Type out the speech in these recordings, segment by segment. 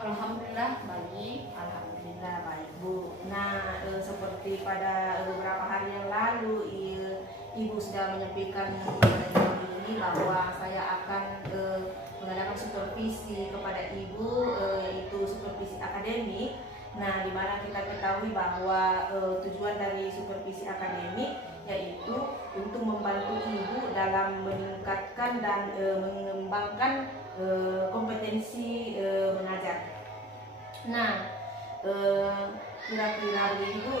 Alhamdulillah baik. Alhamdulillah baik Bu. Nah, seperti pada beberapa hari yang lalu Ibu sudah menyampaikan kepada ini bahwa saya akan mengadakan supervisi kepada Ibu, yaitu supervisi akademik. Nah, di mana kita ketahui bahwa tujuan dari supervisi akademik yaitu untuk membantu Ibu dalam meningkatkan dan mengembangkan kompetensi mengajar. Nah, kira-kira Ibu,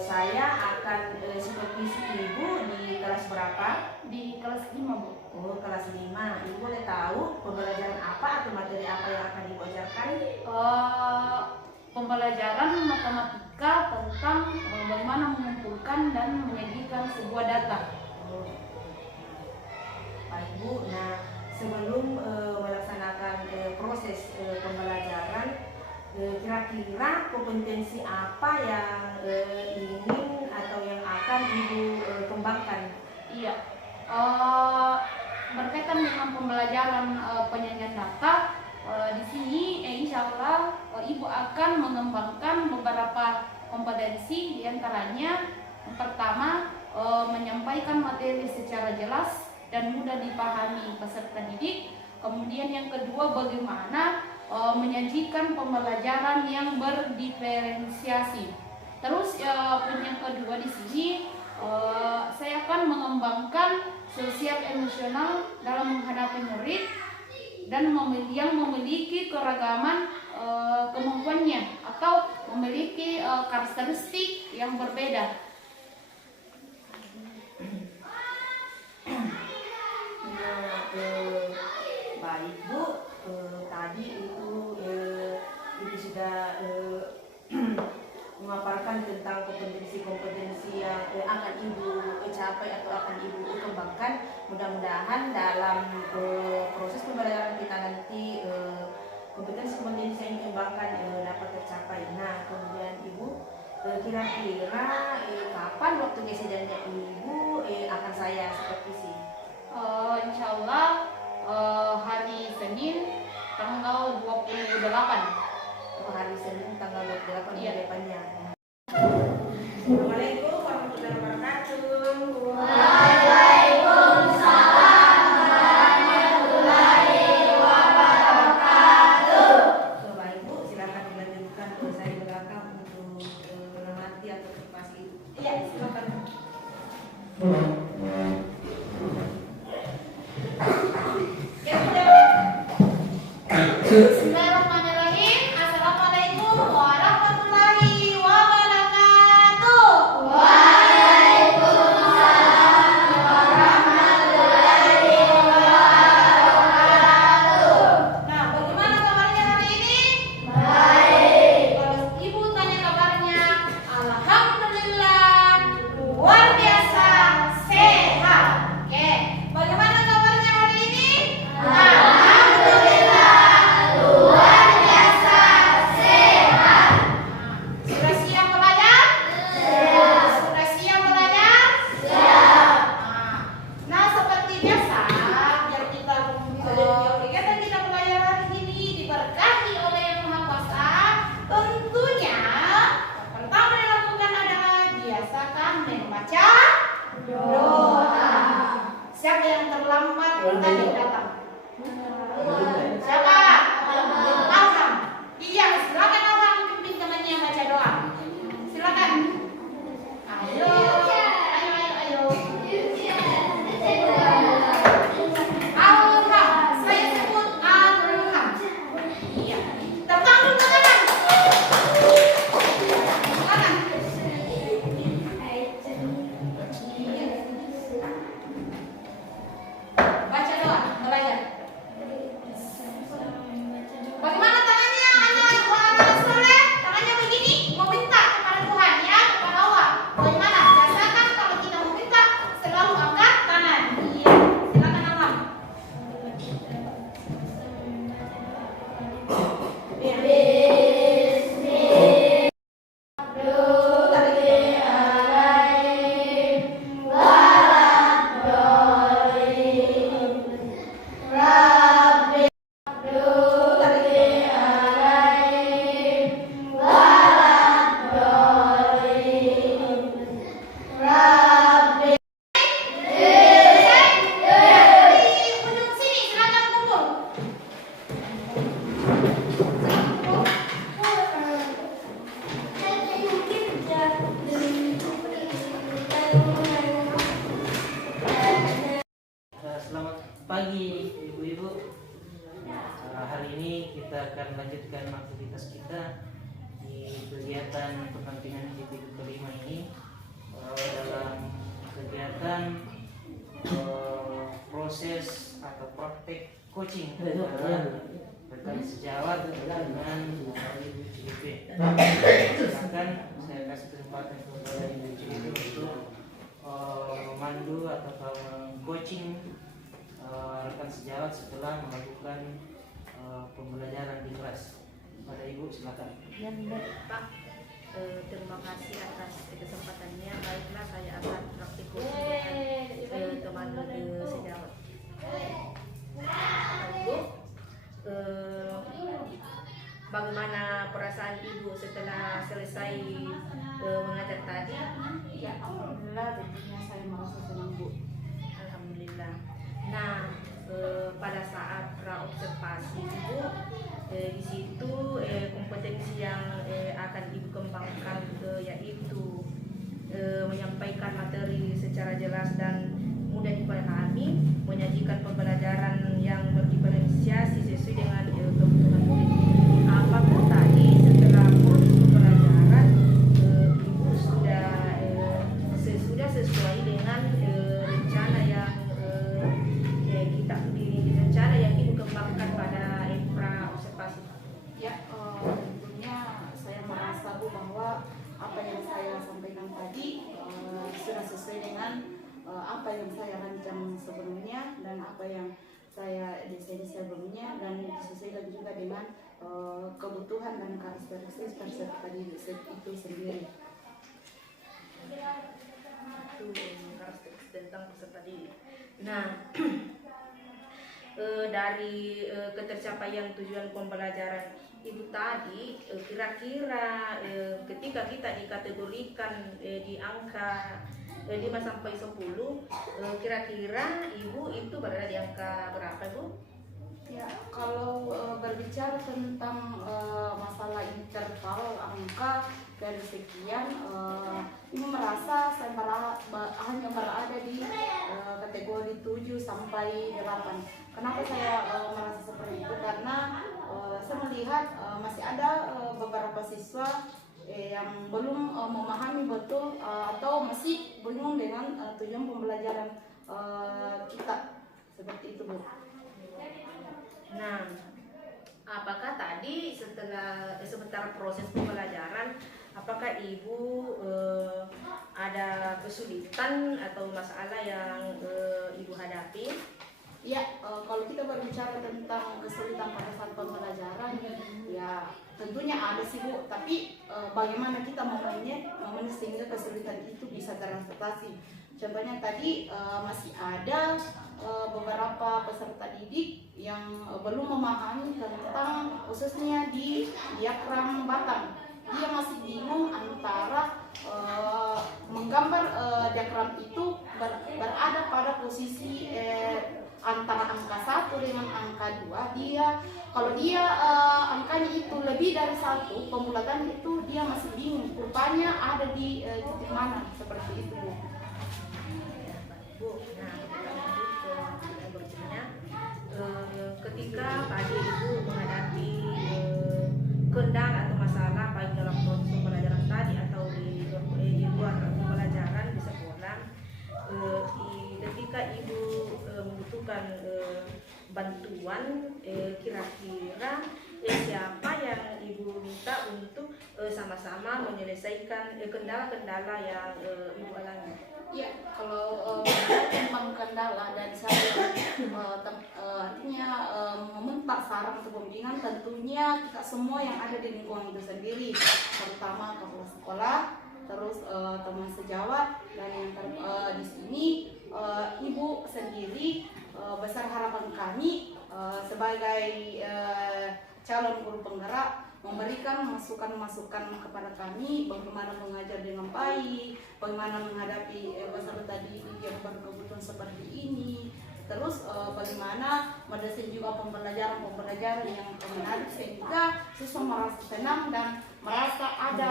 saya akan supervisi Ibu di kelas berapa? Di kelas 5 Bu. Oh, kelas 5. Ibu boleh tahu pembelajaran apa atau materi apa yang akan Ibu ajarkan? Pembelajaran matematika tentang bagaimana mengumpulkan dan menyajikan sebuah data. Oh, baik Bu. Nah, sebelum melaksanakan proses pembelajaran, kira-kira kompetensi apa yang ingin atau yang akan Ibu kembangkan? Iya, berkaitan dengan pembelajaran penyajian data, di sini insya Allah Ibu akan mengembangkan beberapa kompetensi, diantaranya yang pertama menyampaikan materi secara jelas dan mudah dipahami peserta didik. Kemudian yang kedua, bagaimana menyajikan pembelajaran yang berdiferensiasi. Terus yang kedua di sini saya akan mengembangkan sosial emosional dalam menghadapi murid dan yang memiliki keragaman kemampuannya atau memiliki karakteristik yang berbeda. Baik Bu, tadi Ibu sudah memaparkan tentang kompetensi-kompetensi yang akan Ibu capai atau akan Ibu kembangkan. Mudah-mudahan dalam proses pembelajaran kita nanti kompetensi-kompetensi yang dikembangkan dapat tercapai. Nah, kemudian Ibu, kira-kira kapan waktu kesejahteraannya Ibu akan saya supervisi? Insya Allah hari Senin tanggal 28. Hari Senin tanggal 28 Iya. depannya. Assalamualaikum warahmatullahi wabarakatuh. Waalaikumsalam warahmatullahi wabarakatuh. Bapak Ibu, silakan dilanjutkan ke saya di belakang untuk mengamati atau observasi. Iya, silakan. Bismillahirrahmanirrahim. Assalamualaikum warahmatullahi wabarakatuh. Waalaikumsalam warahmatullahi wabarakatuh. Nah, bagaimana kabarnya hari ini? Baik. Kalau Ibu tanya kabarnya, alhamdulillah luar biasa sehat. Oke. Bagaimana kabarnya hari ini? Alhamdulillah luar kita akan lanjutkan aktivitas kita di kegiatan pendampingan individu kelima ini dalam kegiatan proses atau praktek coaching rekan sejawat dengan Ibu CDP. Silakan saya kasih kesempatan kepada Ibu CDP untuk memandu atau coaching rekan sejawat setelah melakukan pembelajaran di kelas. Pada Ibu silakan. Pak, terima kasih atas kesempatannya. Baiklah, saya akan praktik dengan teman sejawat. Ibu, bagaimana perasaan Ibu setelah selesai mengajar tadi? Ya, alhamdulillah tentunya saya merasa senang, Bu. Alhamdulillah. Nah, pada saat praobservasi Ibu, di situ kompetensi yang akan Ibu kembangkan yaitu menyampaikan materi secara jelas dan mudah dipahami, menyajikan pembelajaran yang berdiferensiasi sesuai dengan kebutuhan murid. Apakah tadi setelah proses pembelajaran Ibu sudah sesuai dengan rencana yang rencana yang Ibu kembangkan pada praobservasi? Ya, tentunya saya merasa, Bu, bahwa apa yang saya sampaikan tadi sudah sesuai dengan apa yang saya rancang sebelumnya dan apa yang saya desain sebelumnya, dan disesuaikan juga dengan kebutuhan dan karakteristik peserta didik itu sendiri. Itu karakteristik tentang peserta didik. Nah, dari ketercapaian tujuan pembelajaran Ibu tadi, kira-kira ketika kita dikategorikan di angka 5 sampai 10, kira-kira Ibu itu berada di angka berapa, Bu? Ya, kalau berbicara tentang masalah interval angka dari sekian, ini merasa saya hanya berada di kategori 7 sampai 8. Kenapa saya merasa seperti itu? Karena saya melihat masih ada beberapa siswa yang belum memahami betul atau masih bingung dengan tujuan pembelajaran kita, seperti itu, Bu. Nah, apakah tadi sementara proses pembelajaran, apakah Ibu ada kesulitan atau masalah yang Ibu hadapi? Ya, kalau kita berbicara tentang kesulitan pada saat pembelajaran, ya tentunya ada sih, Bu. Tapi bagaimana kita momennya sehingga kesulitan itu bisa teratasi. Contohnya tadi masih ada beberapa peserta didik yang belum memahami tentang khususnya di diagram batang. Dia masih bingung antara menggambar diagram itu berada pada posisi antara angka 1 dengan angka 2. Kalau dia angkanya itu lebih dari 1, pembulatan itu dia masih bingung. Rupanya ada di titik mana, seperti itu, Bu. Bu, nah kita lanjut ke berikutnya. Ketika tadi Ibu menghadapi kendala atau masalah baik dalam proses pembelajaran tadi atau di luar pembelajaran di sekolah, ketika Ibu membutuhkan bantuan, kira-kira siapa yang Ibu minta untuk sama-sama menyelesaikan kendala-kendala yang Ibu alami? Ya, kalau tentang kendala dan saya artinya meminta saran atau pembimbingan, tentunya kita semua yang ada di lingkungan itu sendiri, terutama kepala sekolah, terus teman sejawat, dan yang di sini Ibu sendiri. Besar harapan kami sebagai calon guru penggerak memberikan masukan-masukan kepada kami bagaimana mengajar dengan baik, bagaimana menghadapi peserta didik yang berkebutuhan seperti ini, terus bagaimana mendesain juga pembelajaran yang menarik sehingga siswa merasa senang dan merasa ada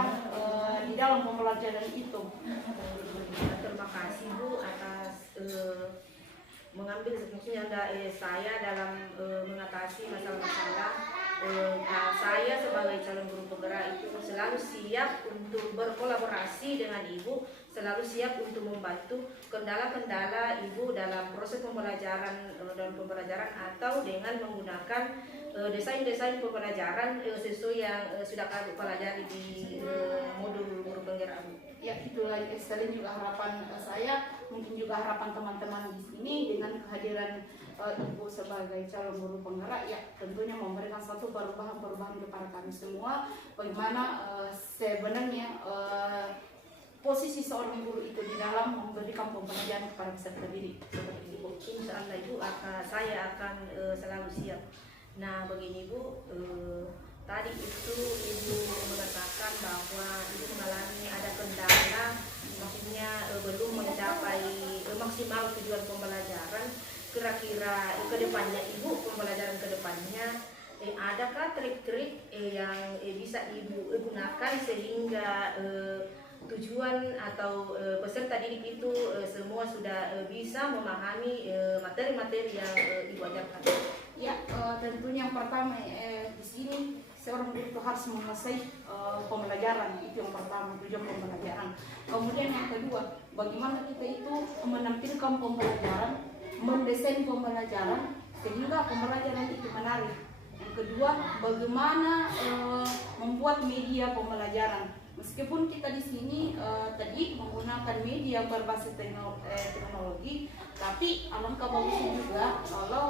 di dalam pembelajaran itu. Terima kasih, Bu, atas mengambil maksudnya saya dalam mengatasi masalah-masalah saya sebagai calon guru penggerak itu selalu siap untuk berkolaborasi dengan Ibu, selalu siap untuk membantu kendala-kendala Ibu dalam proses pembelajaran atau dengan menggunakan desain-desain pembelajaran sesuai yang sudah kami pelajari di modul guru penggerak. Ya, itulah selain juga harapan saya, mungkin juga harapan teman-teman di sini dengan kehadiran Ibu sebagai calon guru penggerak, ya tentunya memberikan satu perubahan kepada kami semua. Bagaimana sebenarnya posisi seorang guru itu di dalam memberikan pembelajaran kepada peserta didik seperti Ibu. Insya Allah Ibu, saya akan selalu siap. Nah begini Bu, tadi itu Ibu mengatakan bahwa Ibu mengalami ada kendala, maksudnya belum mencapai maksimal tujuan pembelajaran. Kira-kira ke depannya Ibu, pembelajaran ke depannya, adakah trik-trik yang bisa Ibu gunakan sehingga tujuan atau peserta didik itu semua sudah bisa memahami materi-materi yang Ibu ajarkan? Ya, tentunya yang pertama di sini seorang guru itu harus menguasai pembelajaran, itu yang pertama, tujuan pembelajaran. Kemudian yang kedua, bagaimana kita itu menampilkan pembelajaran, mendesain pembelajaran sehingga pembelajaran itu menarik. Yang kedua, bagaimana membuat media pembelajaran. Meskipun kita di sini tadi menggunakan media berbasis teknologi, tapi alangkah bagusnya juga kalau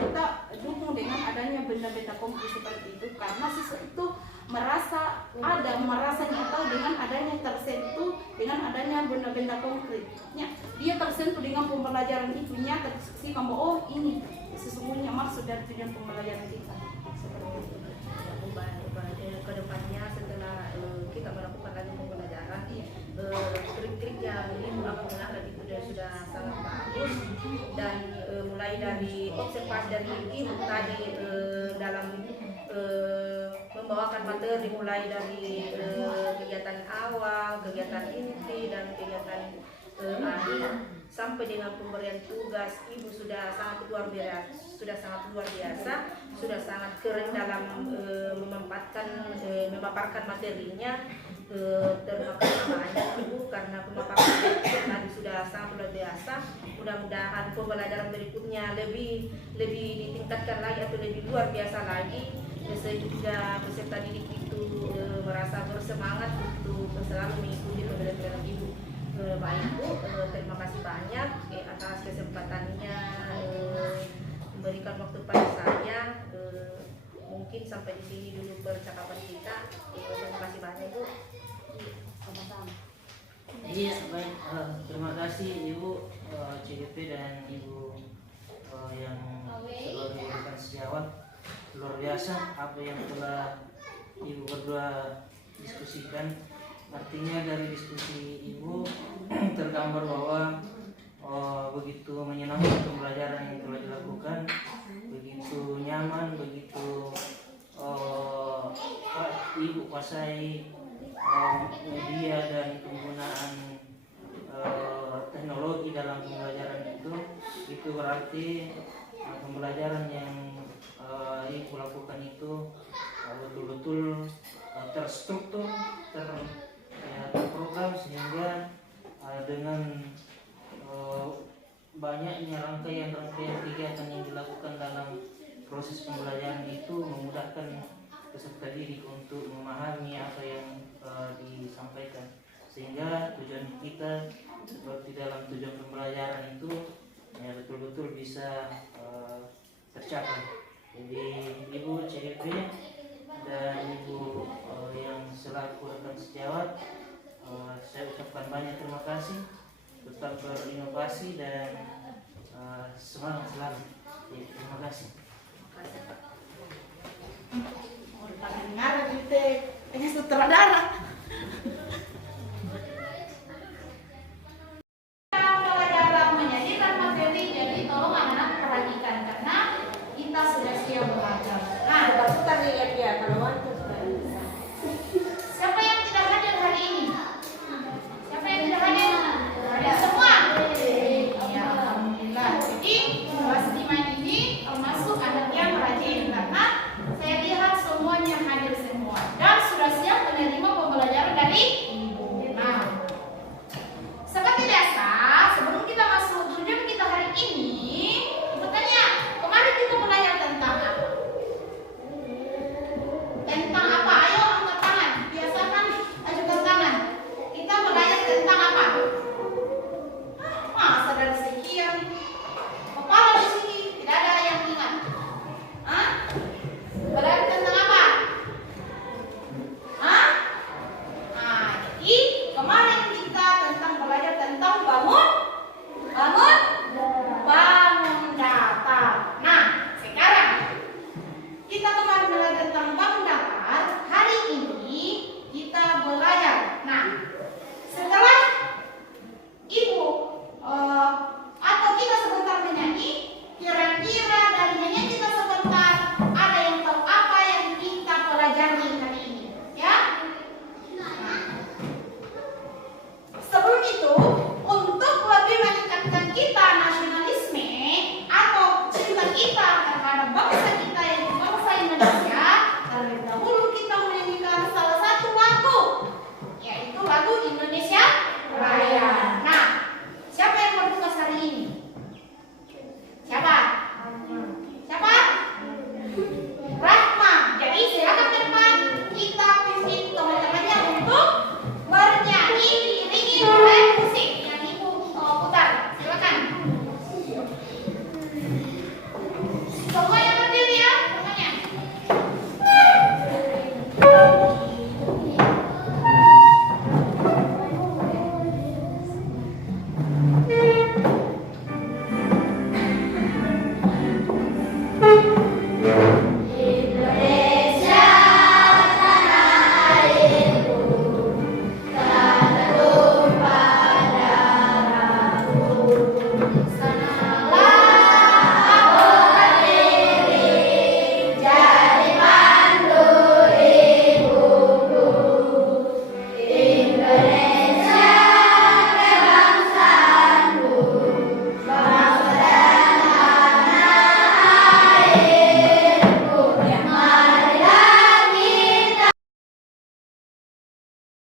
kita dukung dengan adanya benda-benda konkret seperti itu, karena siswa itu merasa nyata dengan adanya tersentuh dengan adanya benda-benda konkretnya, dia tersentuh dengan pembelajaran itu, nyata disaksikan bahwa oh ini sesungguhnya maksud dari tujuan pembelajaran kita. Seperti itu. Kedepannya setelah kita melakukan lagi pembelajaran, trik-trik yang Ibu akan gunakan itu sudah sangat bagus, dan mulai dari observasi dari Ibu tadi dalam membawakan materi mulai dari kegiatan awal, kegiatan inti, dan kegiatan akhir sampai dengan pemberian tugas, Ibu sudah sangat luar biasa, sudah sangat keren dalam memaparkan materinya. Terima kasih banyak Ibu karena pemaparan tadi sudah sangat luar biasa. Mudah-mudahan pembelajaran berikutnya lebih ditingkatkan lagi atau lebih luar biasa lagi, sehingga peserta didik itu merasa bersemangat untuk selalu mengikuti pembelajaran Ibu. Baik Bu, terima kasih banyak atas kesempatannya memberikan waktu pada saya. Mungkin sampai di sini dulu percakapan kita. Terima kasih banyak Bu. Sama-sama. Iya, baik. Terima kasih Ibu CDP dan Ibu yang telah memberikan sejawat. Luar biasa apa yang telah Ibu berdua diskusikan. Artinya dari diskusi Ibu tergambar bahwa begitu menyenangkan pembelajaran yang telah dilakukan, begitu nyaman, begitu Ibu kuasai media dan penggunaan teknologi dalam pembelajaran itu berarti pembelajaran yang Ibu lakukan itu betul-betul terstruktur, terprogram, sehingga dengan banyaknya rangkaian kegiatan yang dilakukan dalam proses pembelajaran itu memudahkan peserta didik untuk memahami apa yang disampaikan, sehingga tujuan kita seperti dalam tujuan pembelajaran itu ya betul-betul bisa tercapai. Jadi Ibu CDP dan Ibu yang selaku rekan sejawat, saya ucapkan banyak terima kasih, tetap berinovasi dan semangat selalu. Ya, terima kasih. Orang dengar kita sutradara.